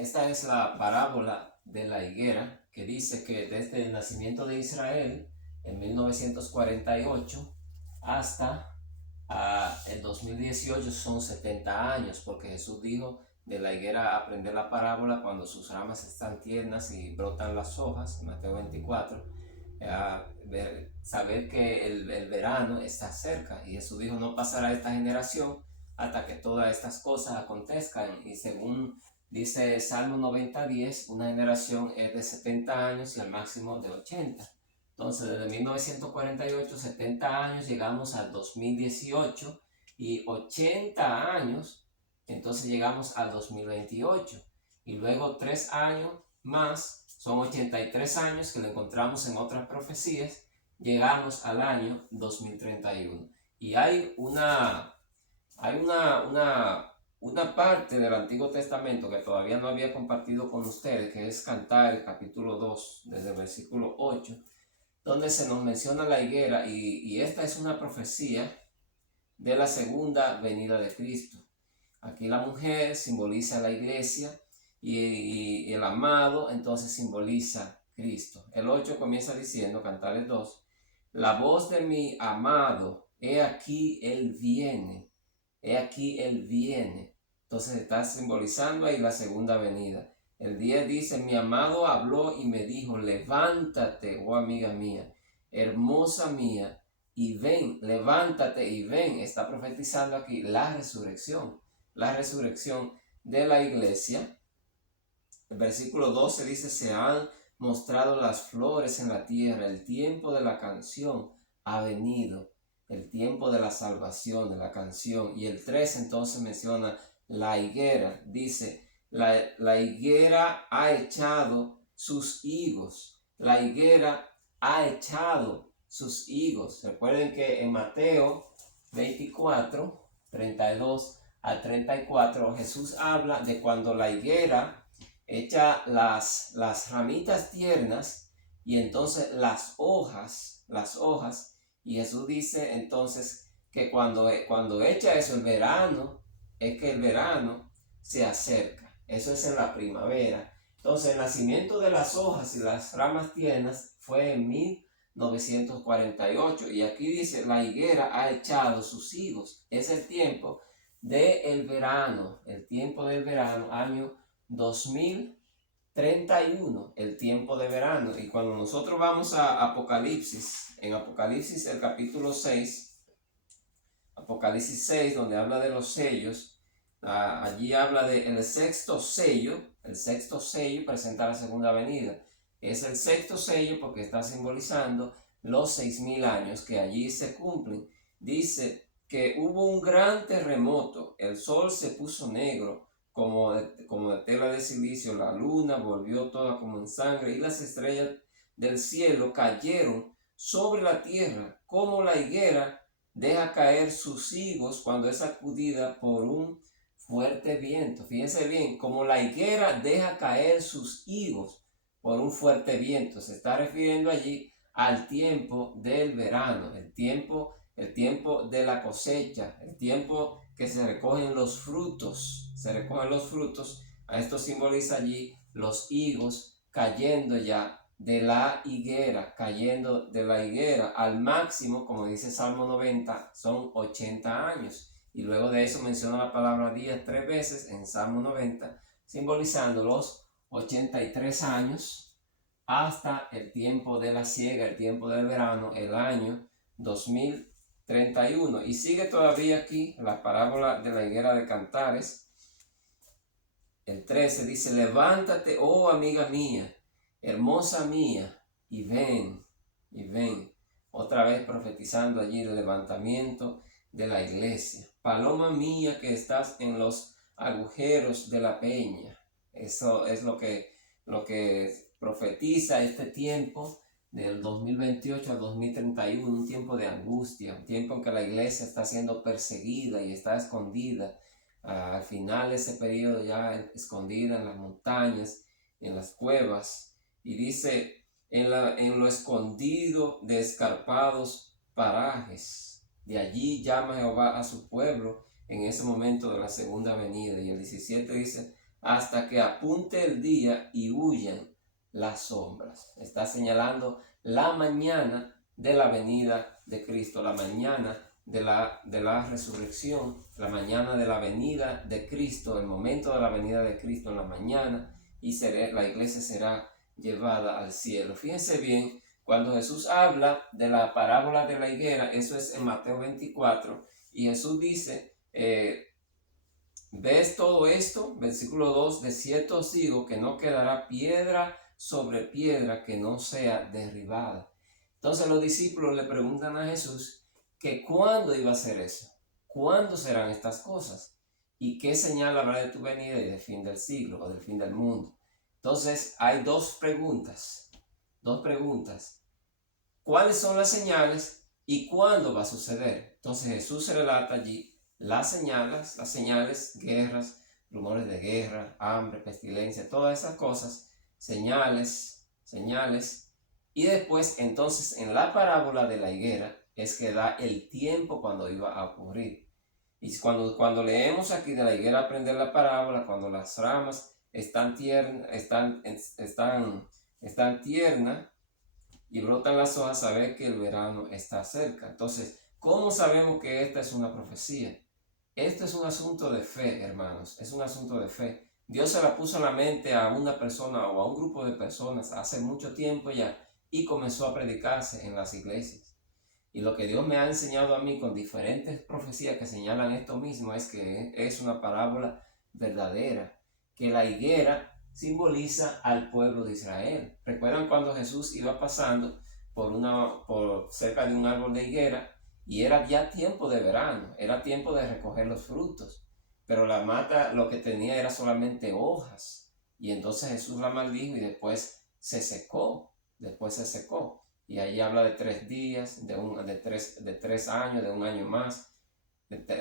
Esta es la parábola de la higuera que dice que desde el nacimiento de Israel en 1948 hasta el 2018 son 70 años, porque Jesús dijo de la higuera aprender la parábola cuando sus ramas están tiernas y brotan las hojas, en Mateo 24. Saber que el verano está cerca, y Jesús dijo no pasará esta generación hasta que todas estas cosas acontezcan. Y según dice Salmo 90:10, una generación es de 70 años y al máximo de 80. Entonces, desde 1948, 70 años, llegamos al 2018 y 80 años, entonces llegamos al 2028. Y luego 3 años más, son 83 años que lo encontramos en otras profecías, llegamos al año 2031. Y hay una parte del Antiguo Testamento que todavía no había compartido con ustedes, que es Cantares capítulo 2, desde el versículo 8, donde se nos menciona la higuera, y esta es una profecía de la segunda venida de Cristo. Aquí la mujer simboliza la iglesia y el amado entonces simboliza Cristo. El 8 comienza diciendo, Cantares 2, la voz de mi amado, he aquí él viene, he aquí él viene. Entonces está simbolizando ahí la segunda venida. El 10 dice, mi amado habló y me dijo, levántate, oh amiga mía, hermosa mía, y ven, levántate y ven. Está profetizando aquí la resurrección de la iglesia. El versículo 12 dice, se han mostrado las flores en la tierra, el tiempo de la canción ha venido, el tiempo de la salvación, de la canción. Y el 13 entonces menciona la higuera, dice, la higuera ha echado sus higos, la higuera ha echado sus higos. Recuerden que en Mateo 24, 32 a 34, Jesús habla de cuando la higuera echa las ramitas tiernas y entonces las hojas, y Jesús dice entonces que cuando echa eso el verano, es que el verano se acerca. Eso es en la primavera. Entonces el nacimiento de las hojas y las ramas tiernas fue en 1948, y aquí dice la higuera ha echado sus higos. Es el tiempo del verano, año 2031, el tiempo de verano. Y cuando nosotros vamos a Apocalipsis, en Apocalipsis el capítulo 6, Apocalipsis 6, donde habla de los sellos, allí habla de el sexto sello presenta la segunda venida. Es el sexto sello porque está simbolizando los 6,000 años que allí se cumplen. Dice que hubo un gran terremoto, el sol se puso negro como de tela de silicio, la luna volvió toda como en sangre y las estrellas del cielo cayeron sobre la tierra, como la higuera deja caer sus higos cuando es sacudida por un fuerte viento. Fíjense bien, como la higuera deja caer sus higos por un fuerte viento. Se está refiriendo allí al tiempo del verano, el tiempo de la cosecha, el tiempo que se recogen los frutos. A esto simboliza allí los higos cayendo ya de la higuera, al máximo, como dice Salmo 90, son 80 años. Y luego de eso menciona la palabra días 3 veces en Salmo 90, simbolizando los 83 años hasta el tiempo de la siega, el tiempo del verano, el año 2031. Y sigue todavía aquí la parábola de la higuera de Cantares. El 13 dice, levántate, oh amiga mía, hermosa mía, y ven. Otra vez profetizando allí el levantamiento de la iglesia. Paloma mía que estás en los agujeros de la peña. Eso es lo que profetiza este tiempo del 2028 al 2031, un tiempo de angustia, un tiempo en que la iglesia está siendo perseguida y está escondida. Al final de ese periodo ya escondida en las montañas, en las cuevas, y dice en lo escondido de escarpados parajes. De allí llama Jehová a su pueblo en ese momento de la segunda venida. Y el 17 dice, hasta que apunte el día y huyan las sombras. Está señalando la mañana de la venida de Cristo, la mañana de la resurrección, la mañana de la venida de Cristo, el momento de la venida de Cristo en la mañana, y la iglesia será llevada al cielo. Fíjense bien, cuando Jesús habla de la parábola de la higuera, eso es en Mateo 24, y Jesús dice, ¿ves todo esto? Versículo 2, de cierto os digo que no quedará piedra sobre piedra que no sea derribada. Entonces los discípulos le preguntan a Jesús que cuándo iba a ser eso, cuándo serán estas cosas y qué señal habrá de tu venida y del fin del siglo o del fin del mundo. Entonces hay dos preguntas. ¿Cuáles son las señales y cuándo va a suceder? Entonces Jesús relata allí las señales, guerras, rumores de guerra, hambre, pestilencia, todas esas cosas, señales, y después entonces en la parábola de la higuera es que da el tiempo cuando iba a ocurrir. Y cuando leemos aquí de la higuera aprender la parábola, cuando las ramas están tiernas y brotan las hojas, saber que el verano está cerca. Entonces, ¿cómo sabemos que esta es una profecía? Esto es un asunto de fe, hermanos, es un asunto de fe. Dios se la puso en la mente a una persona o a un grupo de personas hace mucho tiempo ya y comenzó a predicarse en las iglesias. Y lo que Dios me ha enseñado a mí con diferentes profecías que señalan esto mismo es que es una parábola verdadera, que la higuera simboliza al pueblo de Israel. ¿Recuerdan cuando Jesús iba pasando por cerca de un árbol de higuera y era ya tiempo de verano, era tiempo de recoger los frutos, pero la mata lo que tenía era solamente hojas y entonces Jesús la maldijo y después se secó. Y ahí habla de 3 días, de 3 años, de un año más,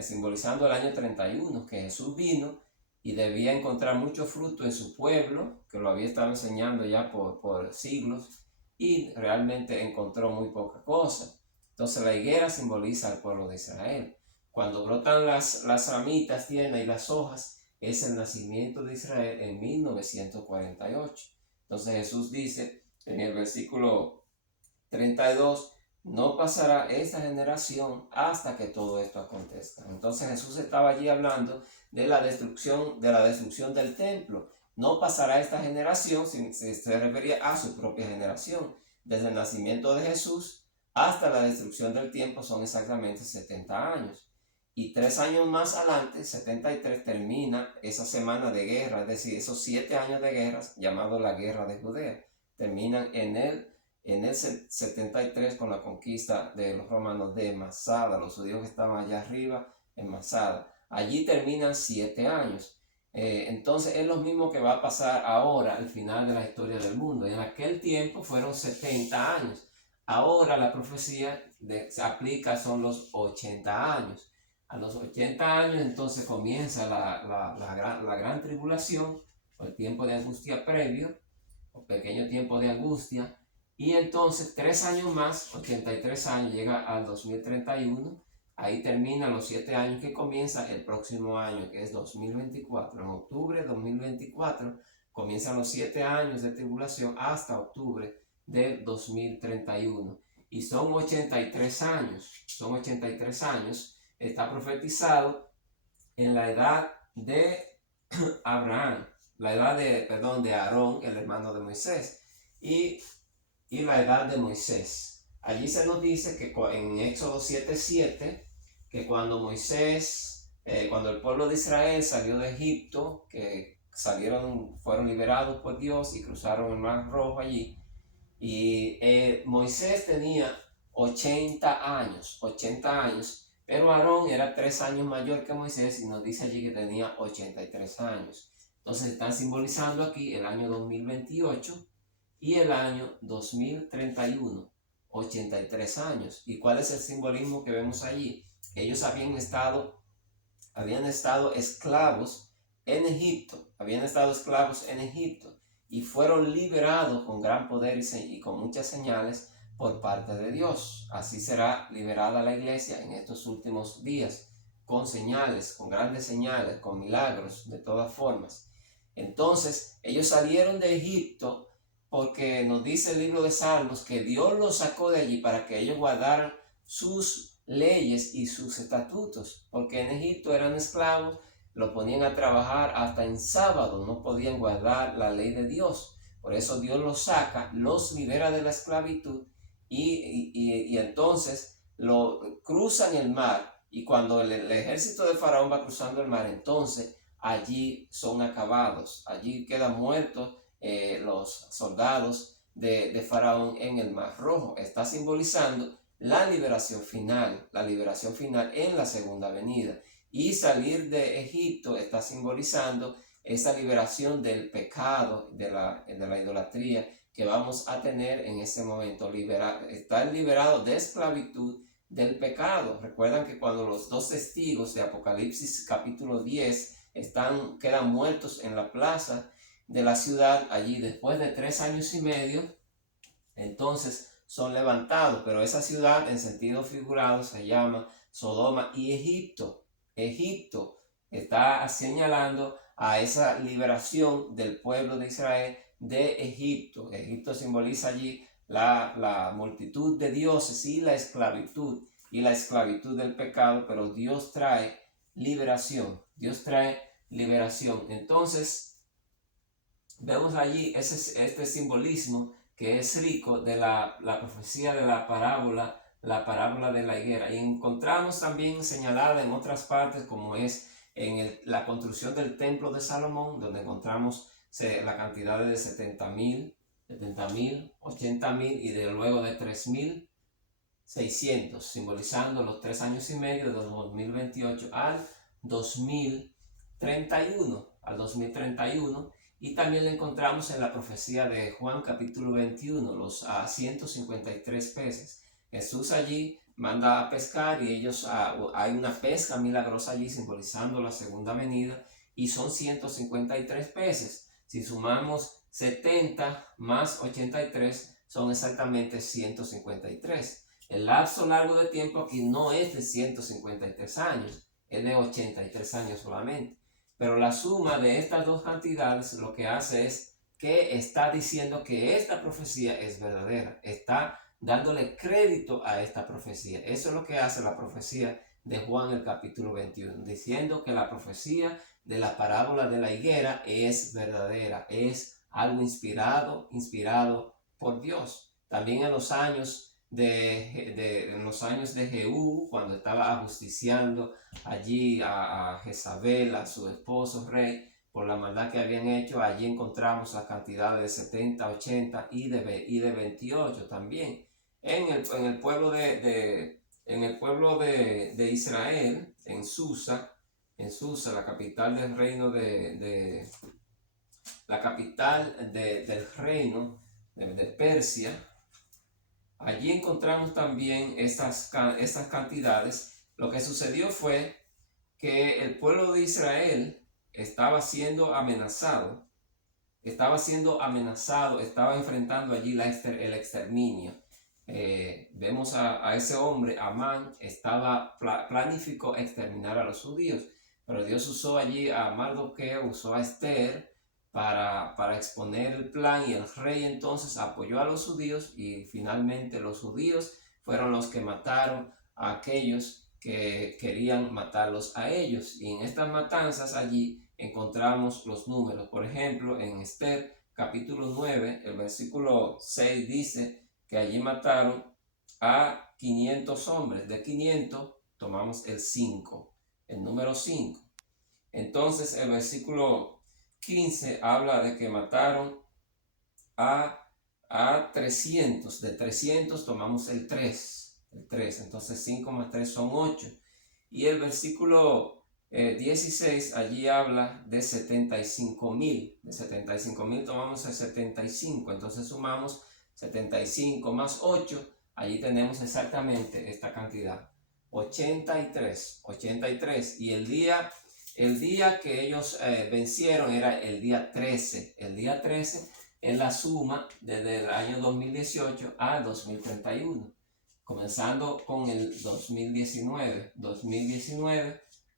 simbolizando el año 31, que Jesús vino y debía encontrar mucho fruto en su pueblo, que lo había estado enseñando ya por siglos, y realmente encontró muy poca cosa. Entonces la higuera simboliza al pueblo de Israel. Cuando brotan las ramitas tiernas y las hojas, es el nacimiento de Israel en 1948. Entonces Jesús dice en el versículo 32, no pasará esta generación hasta que todo esto acontezca. Entonces Jesús estaba allí hablando de la destrucción del templo. No pasará esta generación, se refería a su propia generación. Desde el nacimiento de Jesús hasta la destrucción del templo son exactamente 70 años. Y 3 años más adelante, 73, termina esa semana de guerra, es decir, esos 7 años de guerra, llamado la guerra de Judea, terminan en el 73 con la conquista de los romanos de Masada, los judíos que estaban allá arriba en Masada. Allí terminan 7 años. Entonces es lo mismo que va a pasar ahora al final de la historia del mundo. En aquel tiempo fueron 70 años. Ahora la profecía se aplica, son los 80 años. A los 80 años entonces comienza la gran tribulación, o el tiempo de angustia previo, o pequeño tiempo de angustia. Y entonces 3 años más, 83 años, llega al 2031. Ahí terminan los 7 años que comienza el próximo año, que es 2024. En octubre de 2024 comienzan los 7 años de tribulación hasta octubre de 2031. Y son 83 años. Está profetizado en la edad de Abraham, la edad de Aarón, el hermano de Moisés, y la edad de Moisés. Allí se nos dice que en Éxodo 7:7, que cuando cuando el pueblo de Israel salió de Egipto, que fueron liberados por Dios y cruzaron el Mar Rojo allí, y Moisés tenía 80 años, pero Aarón era 3 años mayor que Moisés y nos dice allí que tenía 83 años. Entonces están simbolizando aquí el año 2028 y el año 2031, 83 años. ¿Y cuál es el simbolismo que vemos allí? Ellos habían estado esclavos en Egipto, y fueron liberados con gran poder y con muchas señales por parte de Dios. Así será liberada la iglesia en estos últimos días, con señales, con grandes señales, con milagros de todas formas. Entonces, ellos salieron de Egipto porque nos dice el libro de Salmos que Dios los sacó de allí para que ellos guardaran sus leyes y sus estatutos, porque en Egipto eran esclavos, lo ponían a trabajar hasta en sábado, no podían guardar la ley de Dios. Por eso Dios los saca, los libera de la esclavitud y entonces lo cruzan el mar. Y cuando el ejército de Faraón va cruzando el mar, entonces allí son acabados, allí quedan muertos los soldados de Faraón en el Mar Rojo. Está simbolizando la liberación final en la segunda venida. Y salir de Egipto está simbolizando esa liberación del pecado, de la idolatría que vamos a tener en ese momento. Estar liberado de esclavitud del pecado. Recuerdan que cuando los dos testigos de Apocalipsis capítulo 10 quedan muertos en la plaza de la ciudad, allí después de 3 años y medio, entonces son levantados, pero esa ciudad en sentido figurado se llama Sodoma y Egipto. Egipto está señalando a esa liberación del pueblo de Israel de Egipto. Egipto simboliza allí la multitud de dioses y la esclavitud del pecado, pero Dios trae liberación. Entonces, vemos allí este simbolismo que es rico de la profecía de la parábola de la higuera. Y encontramos también señalada en otras partes, como es en la construcción del templo de Salomón, donde encontramos la cantidad de 70,000, 80,000 y de luego de 3,600, simbolizando los 3 años y medio de 2028 al 2031. Y también lo encontramos en la profecía de Juan capítulo 21, los 153 peces. Jesús allí manda a pescar y hay una pesca milagrosa allí simbolizando la segunda venida y son 153 peces. Si sumamos 70 más 83 son exactamente 153. El lapso largo de tiempo aquí no es de 153 años, es de 83 años solamente. Pero la suma de estas dos cantidades lo que hace es que está diciendo que esta profecía es verdadera. Está dándole crédito a esta profecía. Eso es lo que hace la profecía de Juan el capítulo 21, diciendo que la profecía de la parábola de la higuera es verdadera, es algo inspirado por Dios. También en los años de Jehú, cuando estaba ajusticiando allí a Jezabel, a su esposo rey, por la maldad que habían hecho, allí encontramos la cantidad de 70, 80 y de 28 también. En el pueblo de Israel, en Susa, la capital del reino del reino de Persia. Allí encontramos también estas cantidades. Lo que sucedió fue que el pueblo de Israel estaba siendo amenazado, estaba enfrentando allí el exterminio. Vemos a ese hombre, Amán, planificó exterminar a los judíos, pero Dios usó allí a Mardoqueo, usó a Esther para exponer el plan, y el rey entonces apoyó a los judíos y finalmente los judíos fueron los que mataron a aquellos que querían matarlos a ellos. Y en estas matanzas allí encontramos los números. Por ejemplo, en Esther capítulo 9, el versículo 6 dice que allí mataron a 500 hombres. De 500 tomamos el número 5. Entonces el versículo 15 habla de que mataron a 300. De 300 tomamos el 3. Entonces 5 más 3 son 8. Y el versículo 16 allí habla de 75,000. De 75,000 tomamos el 75. Entonces sumamos 75 más 8. Allí tenemos exactamente esta cantidad. 83. Y el día que ellos vencieron era el día 13. El día 13 es la suma desde el año 2018 al 2031. Comenzando con el 2019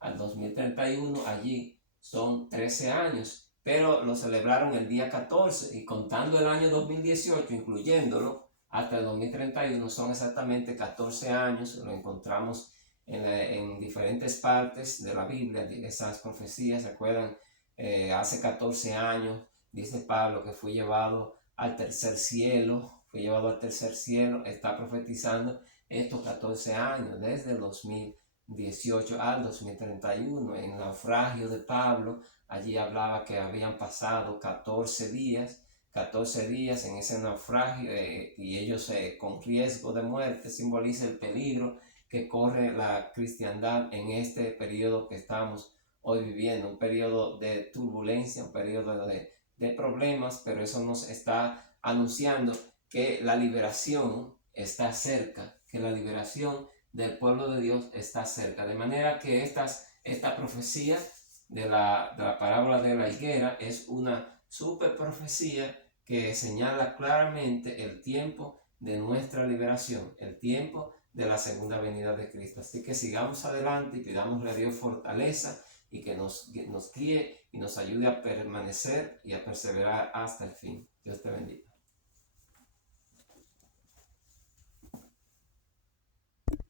al 2031, allí son 13 años. pero lo celebraron el día 14 y contando el año 2018, incluyéndolo hasta el 2031, son exactamente 14 años. Lo encontramos en diferentes partes de la Biblia, esas profecías. ¿Se acuerdan? Hace 14 años, dice Pablo, que fue llevado al tercer cielo, está profetizando estos 14 años, desde el 2018 al 2031. En el naufragio de Pablo, allí hablaba que habían pasado 14 días en ese naufragio, y ellos con riesgo de muerte. Simboliza el peligro que corre la cristiandad en este periodo que estamos hoy viviendo, un periodo de turbulencia, un periodo de problemas, pero eso nos está anunciando que la liberación está cerca, que la liberación del pueblo de Dios está cerca. De manera que esta profecía de la parábola de la higuera es una super profecía que señala claramente el tiempo de nuestra liberación, el tiempo de la segunda venida de Cristo. Así que sigamos adelante y pidámosle a Dios fortaleza y que nos guíe y nos ayude a permanecer y a perseverar hasta el fin. Dios te bendiga.